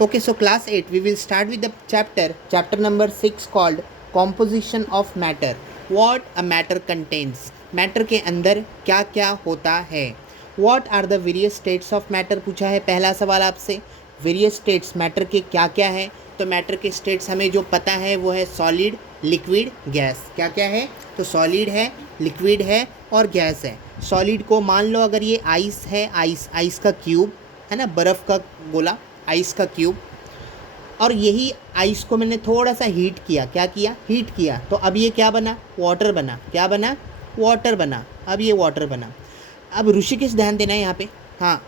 Okay, so class 8, we will start with the chapter number 6 called composition of matter. What a matter contains. Matter के अंदर क्या क्या होता है. What are the various states of matter पूछा है पहला सवाल आपसे. Various states matter के क्या क्या है. तो matter के states हमें जो पता है वो है solid, liquid, gas. क्या क्या है. तो solid है, liquid है और gas है. solid को मान लो अगर ये आइस है, आइस का क्यूब है ना, बर्फ़ का गोला, आइस का क्यूब, और यही आइस को मैंने थोड़ा सा हीट किया. क्या किया. हीट किया. तो अब ये क्या बना. वाटर बना. क्या बना. वाटर बना. अब ये वाटर बना. अब ऋषिकेश ध्यान देना है यहाँ पे. हाँ,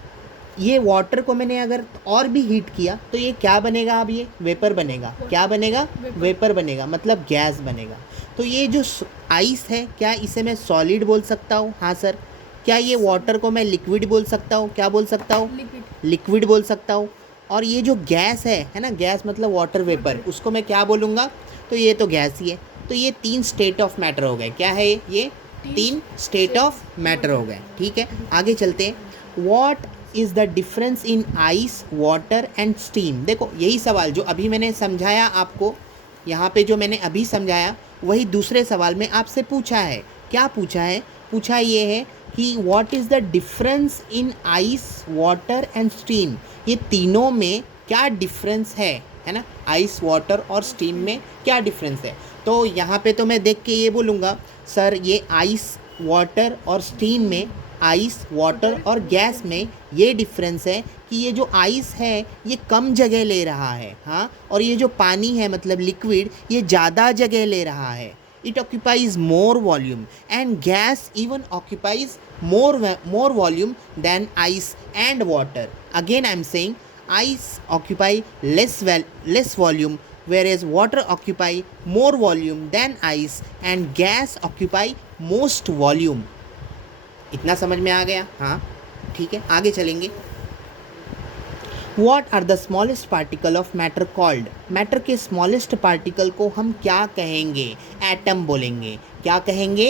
ये वाटर को मैंने अगर और भी हीट किया तो ये क्या बनेगा. अब ये वेपर बनेगा. क्या बनेगा. वेपर बनेगा, मतलब गैस बनेगा. तो ये जो आइस है, क्या इसे मैं सॉलिड बोल सकता हूँ. हाँ सर. क्या ये वाटर को मैं लिक्विड बोल सकता हूँ. क्या बोल सकता हूँ. लिक्विड बोल सकता हूँ. और ये जो गैस है ना, गैस मतलब वाटर वेपर, उसको मैं क्या बोलूँगा. तो ये तो गैस ही है. तो ये 3 स्टेट ऑफ मैटर हो गए. क्या है ये 3 स्टेट ऑफ मैटर हो गए. ठीक है, आगे चलते हैं. What is the difference in ice, water and steam. देखो यही सवाल जो अभी मैंने समझाया आपको, यहाँ पे जो मैंने अभी समझाया वही दूसरे सवाल में आपसे पूछा है. क्या पूछा है. पूछा ये है कि what is the difference in ice, water and steam. ये तीनों में क्या डिफरेंस है ना. आइस, वाटर और स्टीम में क्या डिफरेंस है. तो यहाँ पे तो मैं देख के ये बोलूँगा सर ये आइस, वाटर और स्टीम में, आइस, वाटर और गैस में ये डिफरेंस है कि ये जो आइस है ये कम जगह ले रहा है. हाँ, और ये जो पानी है मतलब लिक्विड, ये ज़्यादा जगह ले रहा है. It occupies more volume, and gas even occupies more volume than ice and water. Again I am saying ice occupy less volume, whereas water occupy more volume than ice, and gas occupy most volume. इतना समझ में आ गया. हाँ ठीक है, आगे चलेंगे. What are the smallest particle of matter called? Matter के स्मॉलेस्ट पार्टिकल को हम क्या कहेंगे. एटम बोलेंगे. क्या कहेंगे.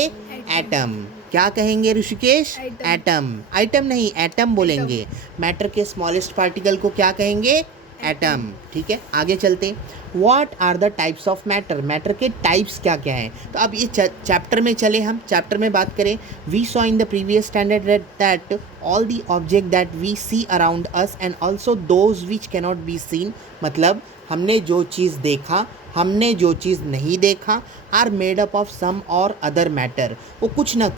एटम. क्या कहेंगे ऋषिकेश. एटम. आइटम नहीं, एटम बोलेंगे. मैटर के स्मॉलेस्ट पार्टिकल को क्या कहेंगे. एटम. ठीक है, आगे चलते. What are the types of matter. Matter के टाइप्स क्या क्या हैं. तो अब ये चैप्टर में चले, हम चैप्टर में बात करें. We saw in the previous standard that all the object that we see around us and also those which cannot be seen. मतलब हमने जो चीज़ देखा, हमने जो चीज़ नहीं देखा, are made up of some और अदर मैटर. वो कुछ ना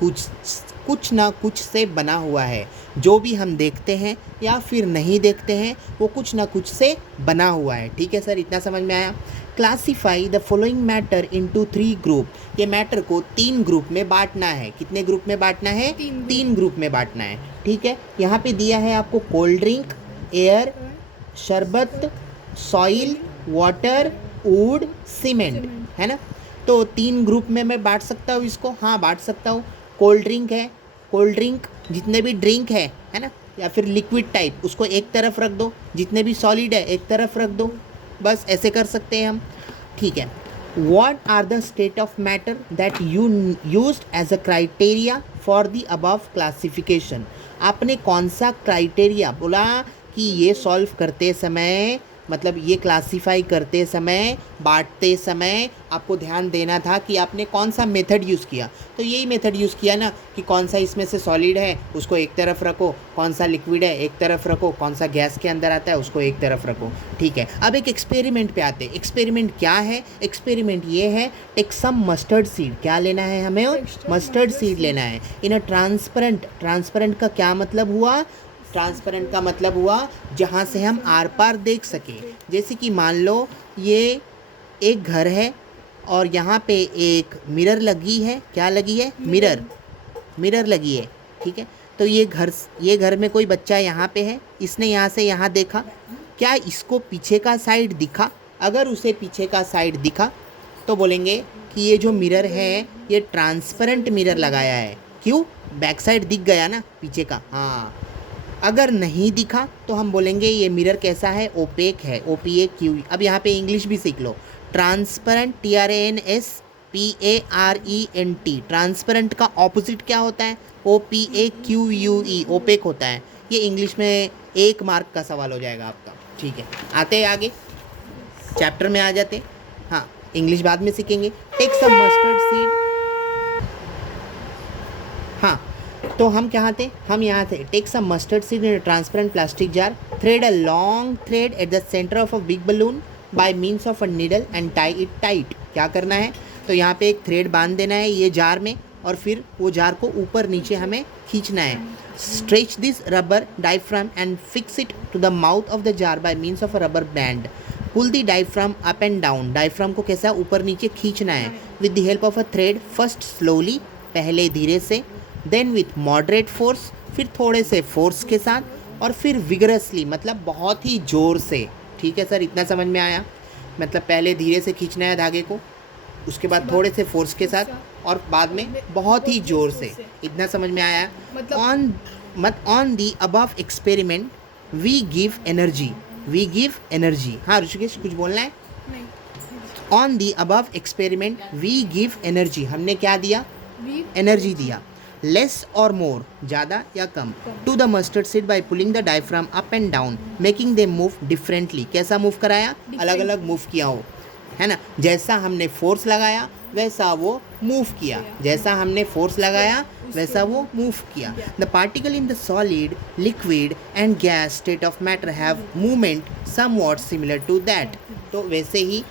कुछ से बना हुआ है. जो भी हम देखते हैं या फिर नहीं देखते हैं वो कुछ ना कुछ से बना हुआ है. ठीक है सर, इतना समझ में आया. Classify the following matter into 3 group. ये मैटर को 3 ग्रुप में बांटना है. कितने ग्रुप में बांटना है. 3 ग्रुप में बांटना है. ठीक है, यहाँ पे दिया है आपको कोल्ड ड्रिंक, एयर, शरबत, सॉइल, वाटर, वुड, सीमेंट, है ना. तो 3 ग्रुप में मैं बांट सकता हूँ इसको. हाँ बांट सकता हूँ. कोल्ड ड्रिंक है, कोल्ड ड्रिंक जितने भी ड्रिंक है ना, या फिर लिक्विड टाइप, उसको एक तरफ रख दो. जितने भी सॉलिड है एक तरफ रख दो. बस ऐसे कर सकते हैं हम. ठीक है. What are the state of matter that you used as a criteria for the above classification. आपने कौन सा क्राइटेरिया बोला कि ये सॉल्व करते समय, मतलब ये क्लासीफाई करते समय, बांटते समय आपको ध्यान देना था कि आपने कौन सा मेथड यूज़ किया. तो यही मेथड यूज़ किया ना कि कौन सा इसमें से सॉलिड है उसको एक तरफ रखो, कौन सा लिक्विड है एक तरफ रखो, कौन सा गैस के अंदर आता है उसको एक तरफ रखो. ठीक है, अब एक एक्सपेरिमेंट पे आते हैं. एक्सपेरिमेंट क्या है. एक्सपेरिमेंट ये है, टेक सम मस्टर्ड सीड. क्या लेना है हमें. मस्टर्ड सीड लेना है. इन अ ट्रांसपेरेंट. ट्रांसपेरेंट का क्या मतलब हुआ. ट्रांसपेरेंट का मतलब हुआ जहाँ से हम आर पार देख सकें. जैसे कि मान लो ये एक घर है और यहाँ पे एक मिरर लगी है. क्या लगी है. मिरर लगी है. ठीक है, तो ये घर में कोई बच्चा यहाँ पे है, इसने यहाँ से यहाँ देखा. क्या इसको पीछे का साइड दिखा. अगर उसे पीछे का साइड दिखा तो बोलेंगे कि ये जो मिरर है ये ट्रांसपेरेंट मिरर लगाया है. क्यों. बैक साइड दिख गया ना पीछे का. हाँ, अगर नहीं दिखा तो हम बोलेंगे ये मिरर कैसा है. ओपेक है. OPAQ. अब यहाँ पे इंग्लिश भी सीख लो. Transparent, TRANSPARENT. ट्रांसपेरेंट का ऑपोजिट क्या होता है. OPAQUE. ओपेक होता है. ये इंग्लिश में 1 मार्क का सवाल हो जाएगा आपका। ठीक है, आते हैं आगे, चैप्टर में आ जाते। हाँ, इंग्लिश बाद में सीखेंगे। Take some mustard seed. हाँ, तो हम कहाँ थे? हम यहाँ थे। Take some mustard seed in a transparent plastic jar, thread a long thread at the centre of a big balloon by means of a needle and tie it tight. क्या करना है? तो यहाँ पे एक थ्रेड बांध देना है ये जार में, और फिर वो जार को ऊपर नीचे हमें खींचना है। Stretch this rubber diaphragm and fix it to the mouth of the jar by means of a rubber band. Pull the diaphragm up and down. Diaphragm को कैसा ऊपर नीचे खींचना है with the help of a thread, first slowly, पहले धीरे से, then with moderate force, फिर थोड़े से फोर्स के साथ, और फिर विगरसली मतलब बहुत ही ज़ोर से। ठीक है सर, इतना समझ में आया? मतलब पहले धीरे से खींचना है धागे को, उसके बाद थोड़े से फोर्स के साथ, और बाद में बहुत ही ज़ोर से। इतना समझ में आया? On the above experiment we give energy. We give energy. हाँ ऋषिकेश, कुछ बोलना है? On the above experiment we give energy. हमने क्या दिया? एनर्जी दिया। लेस और मोर, ज़्यादा या कम, to the mustard seed by pulling the diaphragm up and down making they move differently. कैसा मूव कराया? अलग अलग मूव किया हो, है ना? जैसा हमने फोर्स लगाया वैसा वो मूव किया, जैसा हमने फोर्स लगाया वैसा वो मूव किया। The particle in the solid, liquid and gas state of matter have movement somewhat similar to that. तो वैसे ही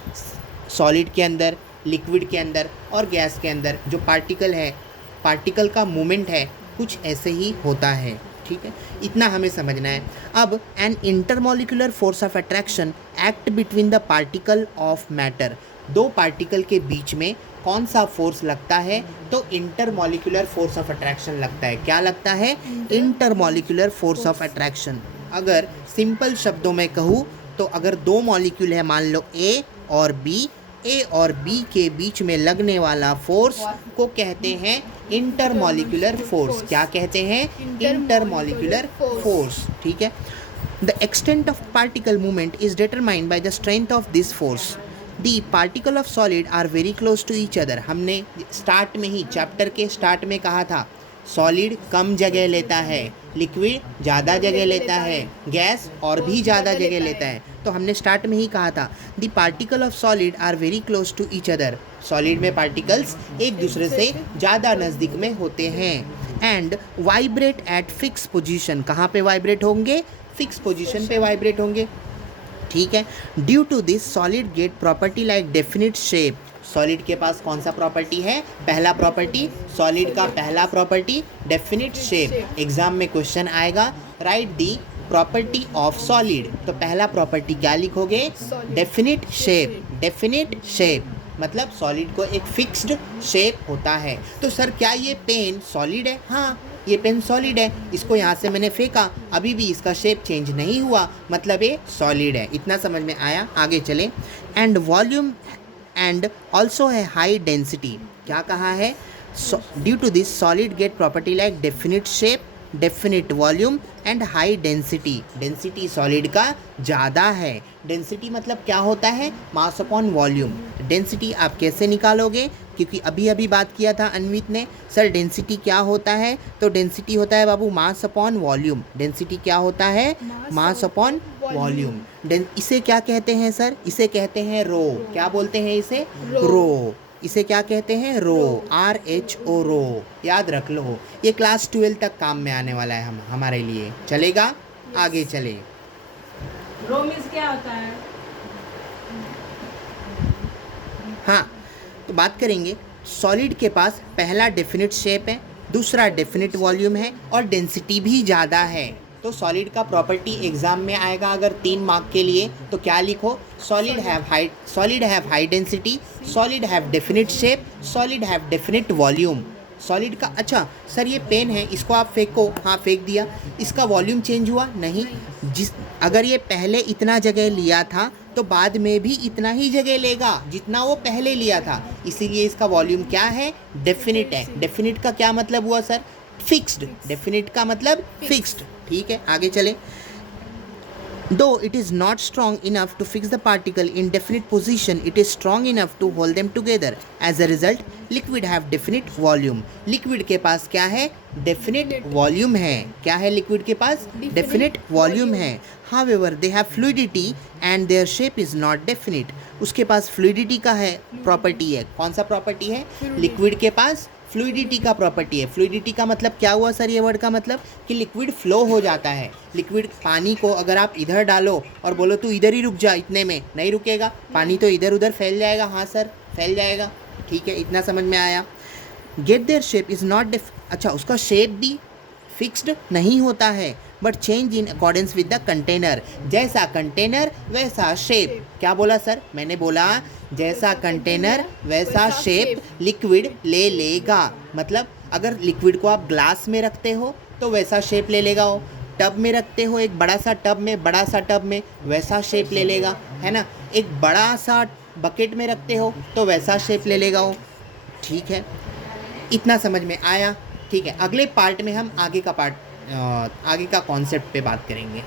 सॉलिड के अंदर, लिक्विड के अंदर और गैस के अंदर जो पार्टिकल है, पार्टिकल का मूवमेंट है कुछ ऐसे ही होता है। ठीक है, इतना हमें समझना है। अब an intermolecular force of attraction act between the particle of matter. दो पार्टिकल के बीच में कौन सा फोर्स लगता है? तो इंटरमॉलिक्यूलर फोर्स ऑफ अट्रैक्शन लगता है। क्या लगता है? Intermolecular force of attraction. अगर सिंपल शब्दों में कहूँ तो अगर दो मॉलिक्यूल है, मान लो ए और बी, ए और बी के बीच में लगने वाला फोर्स को कहते हैं इंटरमॉलिक्यूलर फोर्स। क्या कहते हैं? Intermolecular force. ठीक है, the extent of particle movement is determined by the strength of this force. The particle of solid are very close to each other. हमने स्टार्ट में ही, चैप्टर के स्टार्ट में कहा था सॉलिड कम जगह लेता है, लिक्विड ज़्यादा जगह लेता है, गैस और भी ज़्यादा जगह लेता है। तो हमने स्टार्ट में ही कहा था the particle of solid are very close to each other. Solid में पार्टिकल्स एक दूसरे से ज़्यादा नज़दीक में होते हैं। And vibrate at fix position. कहाँ पे वाइब्रेट होंगे? फिक्स पोजीशन पे वाइब्रेट होंगे। ठीक है, due to this solid get property like definite shape. Solid के पास कौन सा प्रॉपर्टी है? पहला प्रॉपर्टी, सॉलिड का पहला प्रॉपर्टी डेफिनिट शेप। एग्जाम में क्वेश्चन आएगा, right the property of solid. तो पहला प्रॉपर्टी क्या लिखोगे? Definite shape. डेफिनिट शेप मतलब सॉलिड को एक फिक्स्ड शेप होता है। तो सर क्या ये पेन सॉलिड है? हाँ, ये पेन सॉलिड है। इसको यहाँ से मैंने फेंका, अभी भी इसका शेप चेंज नहीं हुआ, मतलब ये सॉलिड है। इतना समझ में आया? आगे चले। एंड वॉल्यूम एंड ऑल्सो है हाई डेंसिटी। क्या कहा है? Due to this solid get property like definite shape, definite volume and high density. Density solid का ज़्यादा है। डेंसिटी मतलब क्या होता है? Mass upon volume. डेंसिटी आप कैसे निकालोगे? क्योंकि अभी अभी बात किया था अन्वित ने, सर डेंसिटी क्या होता है? तो डेंसिटी होता है बाबू मास अपॉन वॉल्यूम। डेंसिटी क्या होता है? Mass upon volume. इसे क्या कहते हैं सर? इसे कहते हैं रो। क्या बोलते हैं इसे? रो। इसे क्या कहते हैं? रो। RHO रो। याद रख लो, ये क्लास 12 तक काम में आने वाला है हमारे लिए। चलेगा? आगे चले। रो मींस क्या होता है? हाँ, तो बात करेंगे। सॉलिड के पास पहला डेफिनिट शेप है, दूसरा डेफिनिट वॉल्यूम है और डेंसिटी भी ज़्यादा है। तो सॉलिड का प्रॉपर्टी एग्जाम में आएगा अगर 3 मार्क के लिए, तो क्या लिखो? Solid have high density, solid have definite shape, solid have definite volume. Solid का, अच्छा सर ये पेन है, इसको आप फेंको। हाँ फेंक दिया, इसका वॉल्यूम चेंज हुआ? नहीं। अगर ये पहले इतना जगह लिया था तो बाद में भी इतना ही जगह लेगा जितना वो पहले लिया था, इसीलिए इसका वॉल्यूम क्या है? डेफिनिट है। डेफिनिट का क्या मतलब हुआ सर? फिक्स्ड। डेफिनिट का मतलब फिक्स्ड। ठीक है, आगे चले। Though it is not strong enough to fix the particle in definite position, it is strong enough to hold them together. As a result, liquid have definite volume. Liquid के पास क्या है? Definite volume है. क्या है liquid के पास? Definite volume है. However, they have fluidity and their shape is not definite. उसके पास fluidity का है property है. कौन सा property है? Liquid के पास फ्लूइडिटी का प्रॉपर्टी है. फ्लूइडिटी का मतलब क्या हुआ सर? ये वर्ड का मतलब कि लिक्विड फ्लो हो जाता है. लिक्विड पानी को अगर आप इधर डालो और बोलो तू इधर ही रुक जा, इतने में नहीं रुकेगा, पानी तो इधर उधर फैल जाएगा. हाँ सर, फैल जाएगा. ठीक है, इतना समझ में आया. Get their shape is not अच्छा, उसका शेप भी फिक्स्ड नहीं होता है, but change in accordance with the container. जैसा कंटेनर वैसा शेप. क्या बोला सर? मैंने बोला जैसा कंटेनर वैसा शेप लिक्विड ले लेगा. मतलब अगर लिक्विड को आप ग्लास में रखते हो तो वैसा शेप ले लेगा. वो टब में रखते हो, एक बड़ा सा टब में वैसा शेप ले लेगा, है ना. एक बड़ा सा बकेट में रखते हो तो वैसा शेप ले लेगा वो. ठीक है, इतना समझ में आया. ठीक है, अगले पार्ट में हम आगे का कॉन्सेप्ट पे बात करेंगे.